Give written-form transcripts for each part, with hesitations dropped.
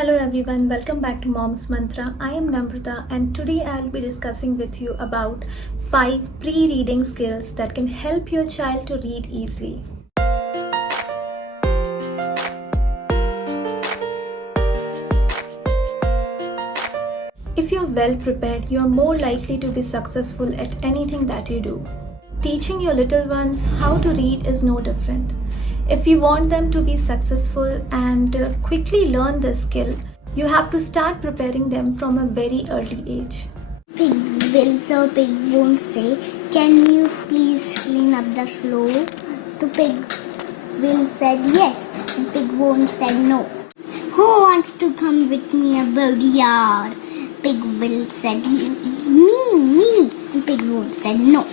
Hello everyone, welcome back to Mom's Mantra. I am Namrata and today I'll be discussing with you about 5 pre-reading skills that can help your child to read easily. If you're well prepared, you're more likely to be successful at anything that you do. Teaching your little ones how to read is no different. If you want them to be successful and quickly learn this skill, you have to start preparing them from a very early age. Pig will so pig won't say, "Can you please clean up the floor?" The pig will said yes. The pig won't said no. "Who wants to come with me about the yard?" Pig will said me. The pig won't said no.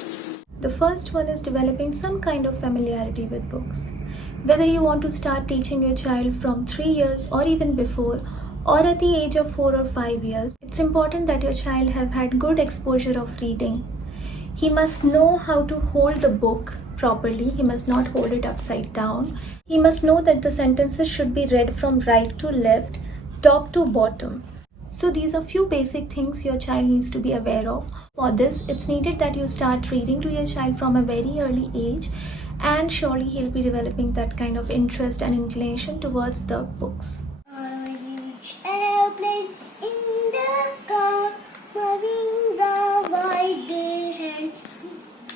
The first one is developing some kind of familiarity with books. Whether you want to start teaching your child from 3 years or even before, or at the age of 4 or 5 years, it's important that your child have had good exposure of reading. He must know how to hold the book properly. He must not hold it upside down. He must know that the sentences should be read from right to left, top to bottom. So these are few basic things your child needs to be aware of. For this, it's needed that you start reading to your child from a very early age, and surely he'll be developing that kind of interest and inclination towards the books. Airplane in the sky, my wings are wide, they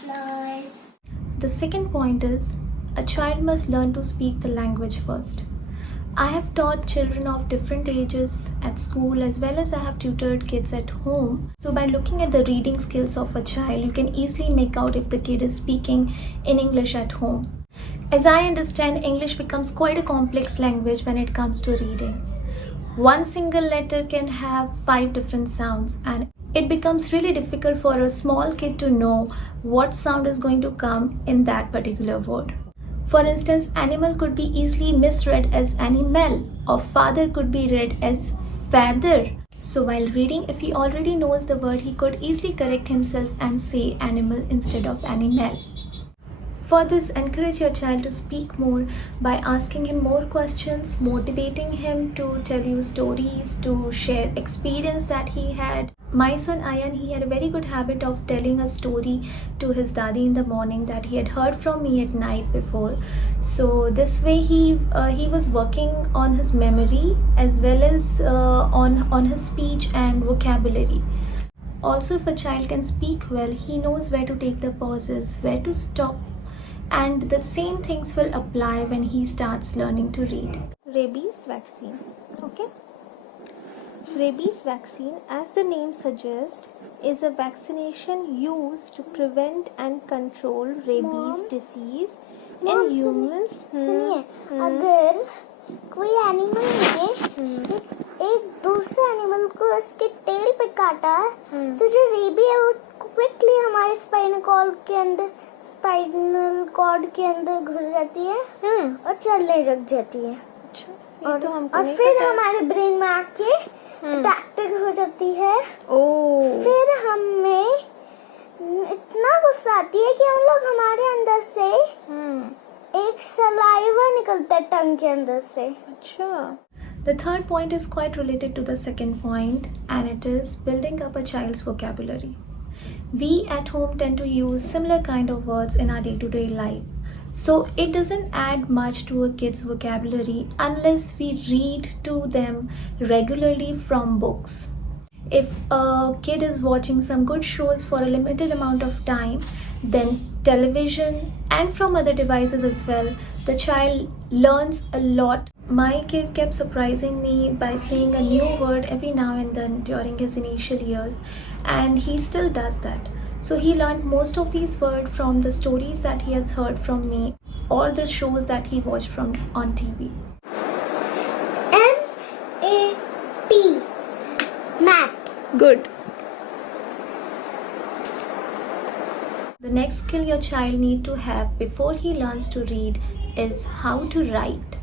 fly. The second point is, a child must learn to speak the language first. I have taught children of different ages at school as well as I have tutored kids at home. So by looking at the reading skills of a child, you can easily make out if the kid is speaking in English at home. As I understand, English becomes quite a complex language when it comes to reading. One single letter can have 5 different sounds, and it becomes really difficult for a small kid to know what sound is going to come in that particular word. For instance, animal could be easily misread as animal, or father could be read as father. So while reading, if he already knows the word, he could easily correct himself and say animal instead of animal. For this, encourage your child to speak more by asking him more questions, motivating him to tell you stories, to share experience that he had. My son Ayan, he had a very good habit of telling a story to his daddy in the morning that he had heard from me at night before. So this way he was working on his memory as well as on his speech and vocabulary. Also, if a child can speak well, he knows where to take the pauses, where to stop, and the same things will apply when he starts learning to read. Rabies vaccine. Okay. Rabies vaccine, as the name suggests, is a vaccination used to prevent and control rabies disease in humans. सुनिए, अगर कोई animal ने एक दूसरे animal को उसके tell पे काटा तो जो रेबी है वो क्विकली हमारे स्पाइनल कॉर्ड के अंदर घुस जाती है और चलने लग जाती है। और फिर हमारे ब्रेन में आके अटैक हो जाती है। फिर हमें इतना गुस्सा आती है कि हम लोग हमारे अंदर से एक सलाइवा निकलता है टंग के अंदर से। अच्छा। The third point is quite related to the second point, and it is building up a child's vocabulary. We at home tend to use similar kind of words in our day-to-day life. So it doesn't add much to a kid's vocabulary unless we read to them regularly from books. If a kid is watching some good shows for a limited amount of time, then television and from other devices as well, the child learns a lot. My kid kept surprising me by saying a new word every now and then during his initial years, and he still does that. So he learned most of these words from the stories that he has heard from me or the shows that he watched from on TV. MAP, map. Good. The next skill your child need to have before he learns to read is how to write.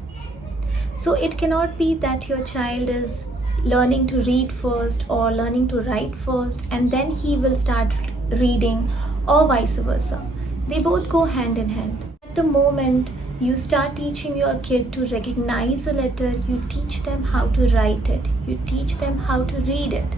So it cannot be that your child is learning to read first or learning to write first and then he will start reading, or vice versa. They both go hand in hand. At the moment, You start teaching your kid to recognize a letter, you teach them how to write it, you teach them how to read it.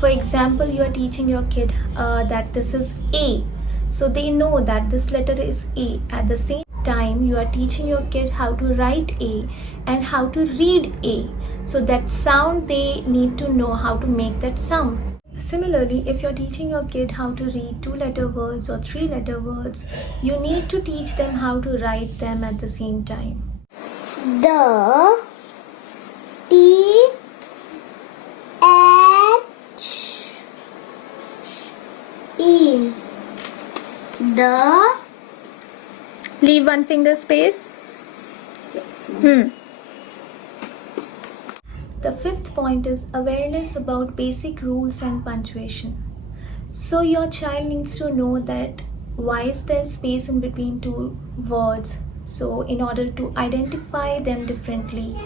For example, you are teaching your kid that this is A, so they know that this letter is A. At the same time, you are teaching your kid how to write A and how to read A, so that sound they need to know how to make that sound. Similarly, if you're teaching your kid how to read 2-letter words or 3-letter words, you need to teach them how to write them at the same time. The, T, H, E. The. Leave one finger space. Yes. The fifth point is awareness about basic rules and punctuation. So your child needs to know that why is there space in between two words. So in order to identify them differently,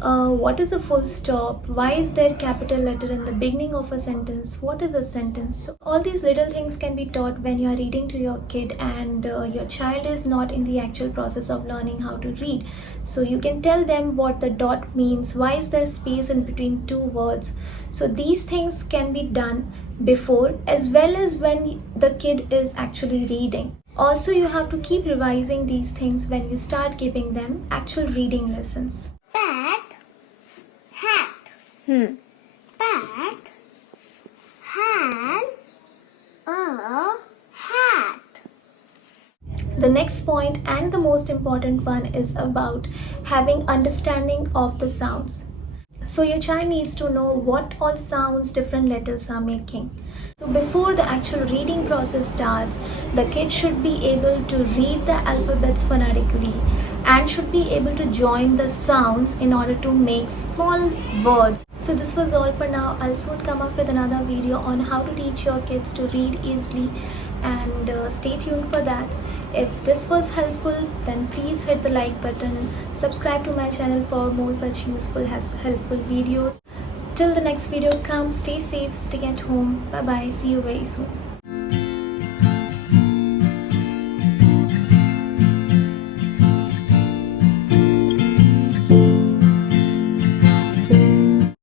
what is a full stop? Why is there capital letter in the beginning of a sentence? What is a sentence? So all these little things can be taught when you are reading to your kid and your child is not in the actual process of learning how to read. So you can tell them what the dot means, why is there space in between two words. So these things can be done before as well as when the kid is actually reading. Also, you have to keep revising these things when you start giving them actual reading lessons. Pat, hat. Pat has a hat. The next point and the most important one is about having understanding of the sounds. So your child needs to know what all sounds different letters are making. So before the actual reading process starts, the kid should be able to read the alphabets phonetically and should be able to join the sounds in order to make small words. So this was all for now. I'll soon come up with another video on how to teach your kids to read easily, and stay tuned for that. If this was helpful, then please hit the like button, subscribe to my channel for more such useful, helpful videos. Till the next video comes, stay safe, stay at home. Bye bye, see you very soon.